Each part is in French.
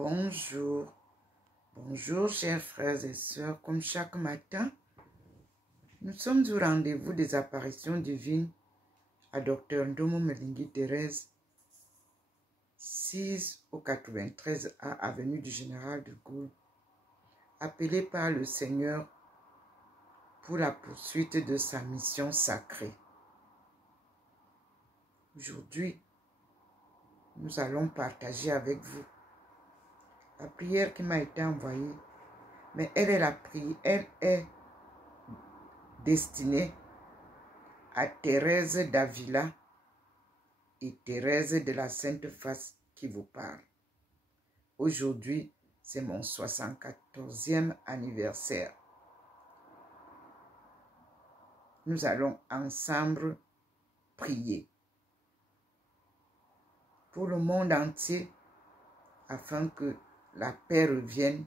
Bonjour, bonjour chers frères et sœurs, comme chaque matin, nous sommes au rendez-vous des apparitions divines à Dr Ndomo Melingi Thérèse, 6 au 93 A, avenue du Général de Gaulle, appelé par le Seigneur pour la poursuite de sa mission sacrée. Aujourd'hui, nous allons partager avec vous la prière qui m'a été envoyée, mais elle est destinée à Thérèse d'Avila et Thérèse de la Sainte Face qui vous parle. Aujourd'hui, c'est mon 74e anniversaire. Nous allons ensemble prier pour le monde entier afin que la paix revienne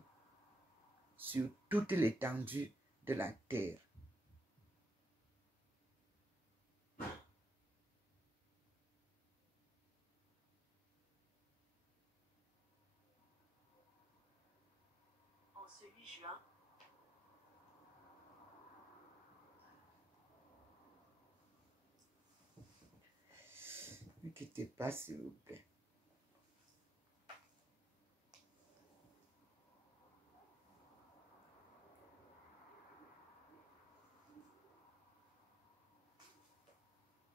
sur toute l'étendue de la terre. En ce 8 juin, Ne quittez pas, s'il vous plaît.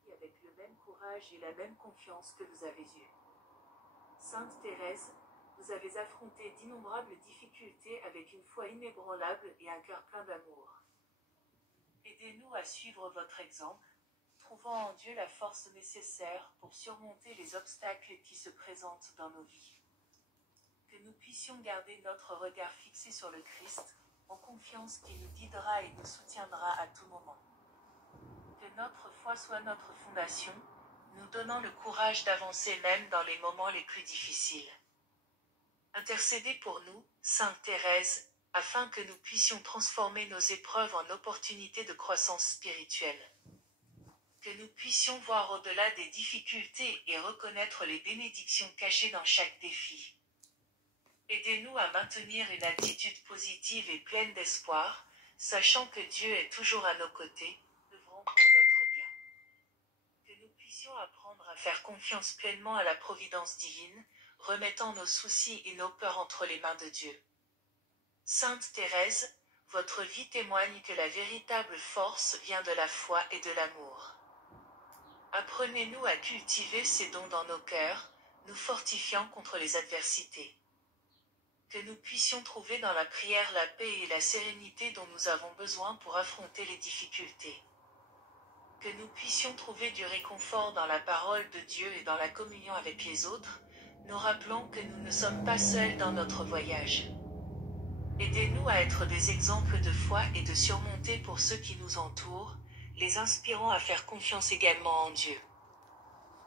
et avec le même courage et la même confiance que vous avez eu. Sainte Thérèse, vous avez affronté d'innombrables difficultés avec une foi inébranlable et un cœur plein d'amour. Aidez-nous à suivre votre exemple, trouvant en Dieu la force nécessaire pour surmonter les obstacles qui se présentent dans nos vies. Que nous puissions garder notre regard fixé sur le Christ, en confiance qu'il nous guidera et nous soutiendra à tout moment. Que notre foi soit notre fondation, nous donnant le courage d'avancer même dans les moments les plus difficiles. Intercédez pour nous, Sainte Thérèse, afin que nous puissions transformer nos épreuves en opportunités de croissance spirituelle. Que nous puissions voir au-delà des difficultés et reconnaître les bénédictions cachées dans chaque défi. Aidez-nous à maintenir une attitude positive et pleine d'espoir, sachant que Dieu est toujours à nos côtés, œuvrant pour notre bien. Que nous puissions apprendre à faire confiance pleinement à la providence divine, remettant nos soucis et nos peurs entre les mains de Dieu. Sainte Thérèse, votre vie témoigne que la véritable force vient de la foi et de l'amour. Apprenez-nous à cultiver ces dons dans nos cœurs, nous fortifiant contre les adversités. Que nous puissions trouver dans la prière la paix et la sérénité dont nous avons besoin pour affronter les difficultés. Que nous puissions trouver du réconfort dans la parole de Dieu et dans la communion avec les autres, nous rappelant que nous ne sommes pas seuls dans notre voyage. Aidez-nous à être des exemples de foi et de surmonter pour ceux qui nous entourent, les inspirant à faire confiance également en Dieu.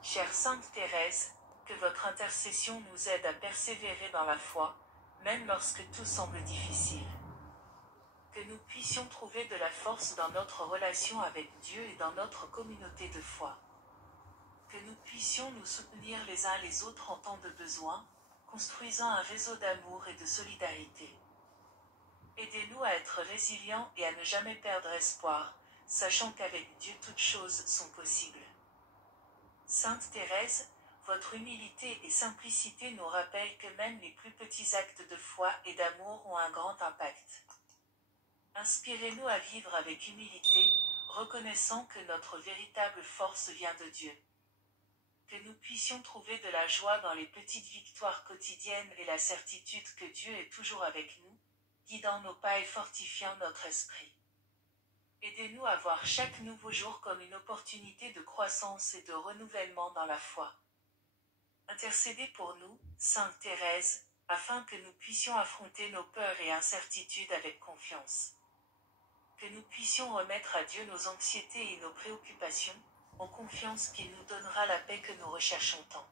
Chère Sainte Thérèse, que votre intercession nous aide à persévérer dans la foi, même lorsque tout semble difficile. Que nous puissions trouver de la force dans notre relation avec Dieu et dans notre communauté de foi. Que nous puissions nous soutenir les uns les autres en temps de besoin, construisant un réseau d'amour et de solidarité. Aidez-nous à être résilients et à ne jamais perdre espoir, sachant qu'avec Dieu toutes choses sont possibles. Sainte Thérèse, votre humilité et simplicité nous rappellent que même les plus petits actes de foi et d'amour ont un grand impact. Inspirez-nous à vivre avec humilité, reconnaissant que notre véritable force vient de Dieu. Que nous puissions trouver de la joie dans les petites victoires quotidiennes et la certitude que Dieu est toujours avec nous, guidant nos pas et fortifiant notre esprit. Aidez-nous à voir chaque nouveau jour comme une opportunité de croissance et de renouvellement dans la foi. Intercédez pour nous, Sainte Thérèse, afin que nous puissions affronter nos peurs et incertitudes avec confiance. Que nous puissions remettre à Dieu nos anxiétés et nos préoccupations, en confiance qu'il nous donnera la paix que nous recherchons tant.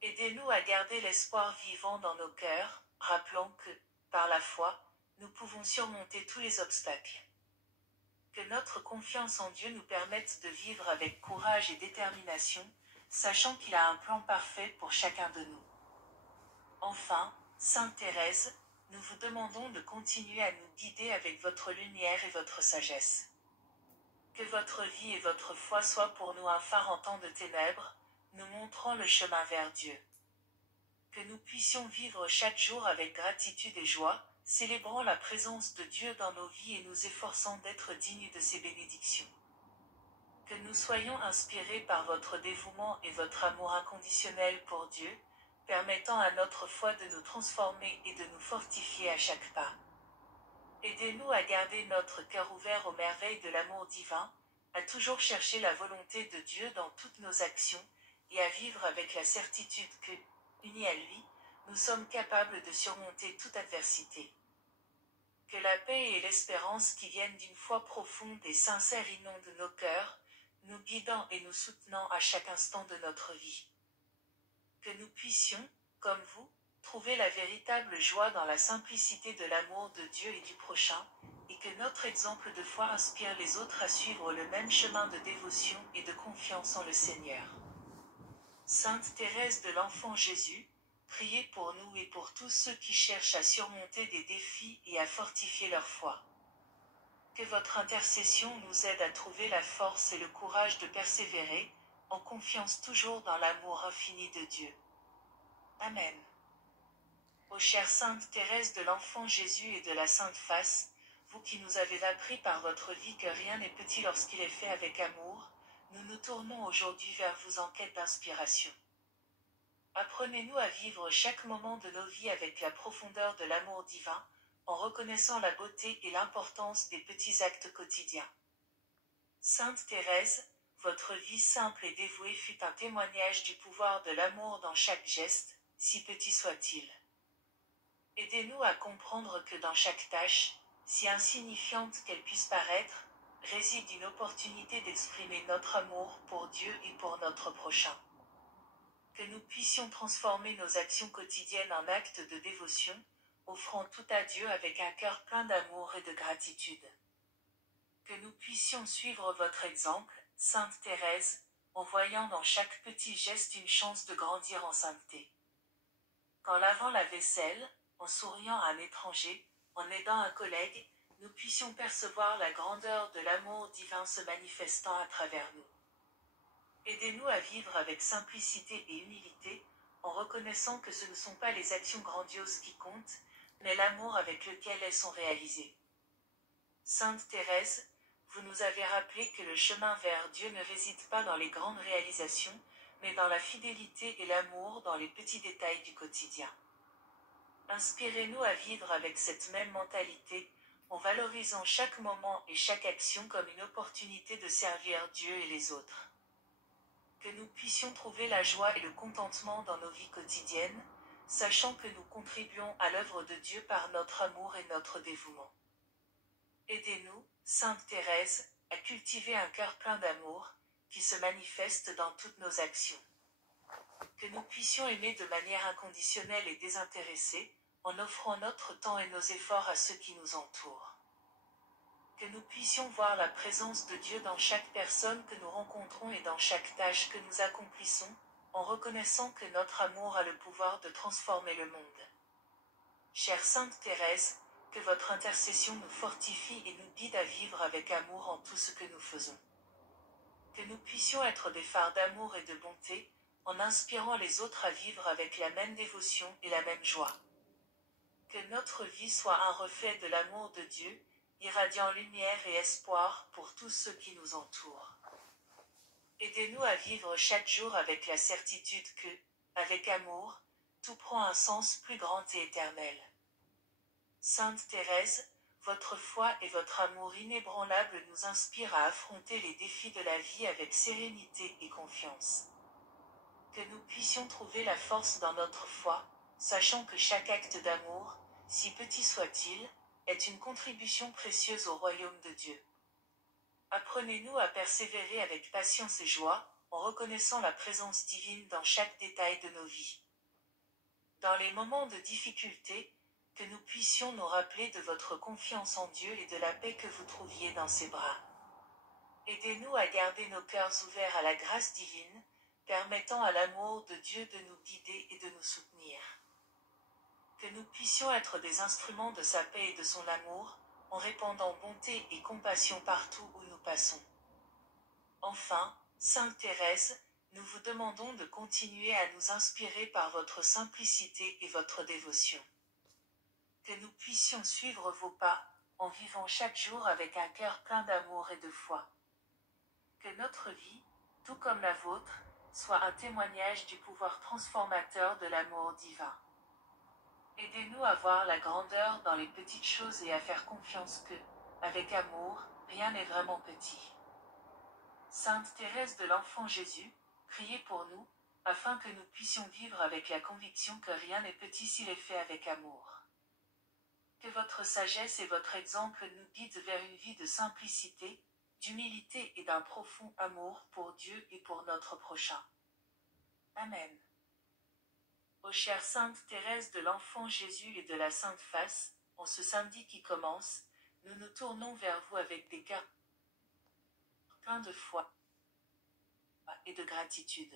Aidez-nous à garder l'espoir vivant dans nos cœurs, rappelant que, par la foi, nous pouvons surmonter tous les obstacles. Que notre confiance en Dieu nous permette de vivre avec courage et détermination, sachant qu'il a un plan parfait pour chacun de nous. Enfin, Sainte Thérèse, nous vous demandons de continuer à nous guider avec votre lumière et votre sagesse. Que votre vie et votre foi soient pour nous un phare en temps de ténèbres, nous montrant le chemin vers Dieu. Que nous puissions vivre chaque jour avec gratitude et joie, célébrant la présence de Dieu dans nos vies et nous efforçant d'être dignes de ses bénédictions. Que nous soyons inspirés par votre dévouement et votre amour inconditionnel pour Dieu, permettant à notre foi de nous transformer et de nous fortifier à chaque pas. Aidez-nous à garder notre cœur ouvert aux merveilles de l'amour divin, à toujours chercher la volonté de Dieu dans toutes nos actions, et à vivre avec la certitude que, unis à lui, nous sommes capables de surmonter toute adversité. Que la paix et l'espérance qui viennent d'une foi profonde et sincère inondent nos cœurs, nous guidant et nous soutenant à chaque instant de notre vie. Que nous puissions, comme vous, trouver la véritable joie dans la simplicité de l'amour de Dieu et du prochain, et que notre exemple de foi inspire les autres à suivre le même chemin de dévotion et de confiance en le Seigneur. Sainte Thérèse de l'Enfant Jésus, priez pour nous et pour tous ceux qui cherchent à surmonter des défis et à fortifier leur foi. Que votre intercession nous aide à trouver la force et le courage de persévérer, en confiance toujours dans l'amour infini de Dieu. Amen. Ô chère Sainte Thérèse de l'Enfant Jésus et de la Sainte Face, vous qui nous avez appris par votre vie que rien n'est petit lorsqu'il est fait avec amour, nous nous tournons aujourd'hui vers vous en quête d'inspiration. Apprenez-nous à vivre chaque moment de nos vies avec la profondeur de l'amour divin, en reconnaissant la beauté et l'importance des petits actes quotidiens. Sainte Thérèse, votre vie simple et dévouée fut un témoignage du pouvoir de l'amour dans chaque geste, si petit soit-il. Aidez-nous à comprendre que dans chaque tâche, si insignifiante qu'elle puisse paraître, réside une opportunité d'exprimer notre amour pour Dieu et pour notre prochain. Que nous puissions transformer nos actions quotidiennes en actes de dévotion, offrant tout à Dieu avec un cœur plein d'amour et de gratitude. Que nous puissions suivre votre exemple, Sainte Thérèse, en voyant dans chaque petit geste une chance de grandir en sainteté. Qu'en lavant la vaisselle, en souriant à un étranger, en aidant un collègue, nous puissions percevoir la grandeur de l'amour divin se manifestant à travers nous. Aidez-nous à vivre avec simplicité et humilité, en reconnaissant que ce ne sont pas les actions grandioses qui comptent, mais l'amour avec lequel elles sont réalisées. Sainte Thérèse, vous nous avez rappelé que le chemin vers Dieu ne réside pas dans les grandes réalisations, mais dans la fidélité et l'amour dans les petits détails du quotidien. Inspirez-nous à vivre avec cette même mentalité, en valorisant chaque moment et chaque action comme une opportunité de servir Dieu et les autres. Que nous puissions trouver la joie et le contentement dans nos vies quotidiennes, sachant que nous contribuons à l'œuvre de Dieu par notre amour et notre dévouement. Aidez-nous, Sainte Thérèse, à cultiver un cœur plein d'amour, qui se manifeste dans toutes nos actions. Que nous puissions aimer de manière inconditionnelle et désintéressée, en offrant notre temps et nos efforts à ceux qui nous entourent. Que nous puissions voir la présence de Dieu dans chaque personne que nous rencontrons et dans chaque tâche que nous accomplissons, en reconnaissant que notre amour a le pouvoir de transformer le monde. Chère Sainte Thérèse, que votre intercession nous fortifie et nous guide à vivre avec amour en tout ce que nous faisons. Que nous puissions être des phares d'amour et de bonté, en inspirant les autres à vivre avec la même dévotion et la même joie. Que notre vie soit un reflet de l'amour de Dieu, irradiant lumière et espoir pour tous ceux qui nous entourent. Aidez-nous à vivre chaque jour avec la certitude que, avec amour, tout prend un sens plus grand et éternel. Sainte Thérèse, votre foi et votre amour inébranlable nous inspirent à affronter les défis de la vie avec sérénité et confiance. Que nous puissions trouver la force dans notre foi, sachant que chaque acte d'amour, si petit soit-il, est une contribution précieuse au royaume de Dieu. Apprenez-nous à persévérer avec patience et joie, en reconnaissant la présence divine dans chaque détail de nos vies. Dans les moments de difficulté, que nous puissions nous rappeler de votre confiance en Dieu et de la paix que vous trouviez dans ses bras. Aidez-nous à garder nos cœurs ouverts à la grâce divine, permettant à l'amour de Dieu de nous guider et de nous soutenir. Que nous puissions être des instruments de sa paix et de son amour, en répandant bonté et compassion partout où nous passons. Enfin, Sainte Thérèse, nous vous demandons de continuer à nous inspirer par votre simplicité et votre dévotion. Que nous puissions suivre vos pas, en vivant chaque jour avec un cœur plein d'amour et de foi. Que notre vie, tout comme la vôtre, soit un témoignage du pouvoir transformateur de l'amour divin. Aidez-nous à voir la grandeur dans les petites choses et à faire confiance que, avec amour, rien n'est vraiment petit. Sainte Thérèse de l'Enfant Jésus, priez pour nous, afin que nous puissions vivre avec la conviction que rien n'est petit s'il est fait avec amour. Que votre sagesse et votre exemple nous guident vers une vie de simplicité, d'humilité et d'un profond amour pour Dieu et pour notre prochain. Amen. Ô chère Sainte Thérèse de l'Enfant Jésus et de la Sainte Face, en ce samedi qui commence, nous nous tournons vers vous avec des cœurs pleins de foi et de gratitude.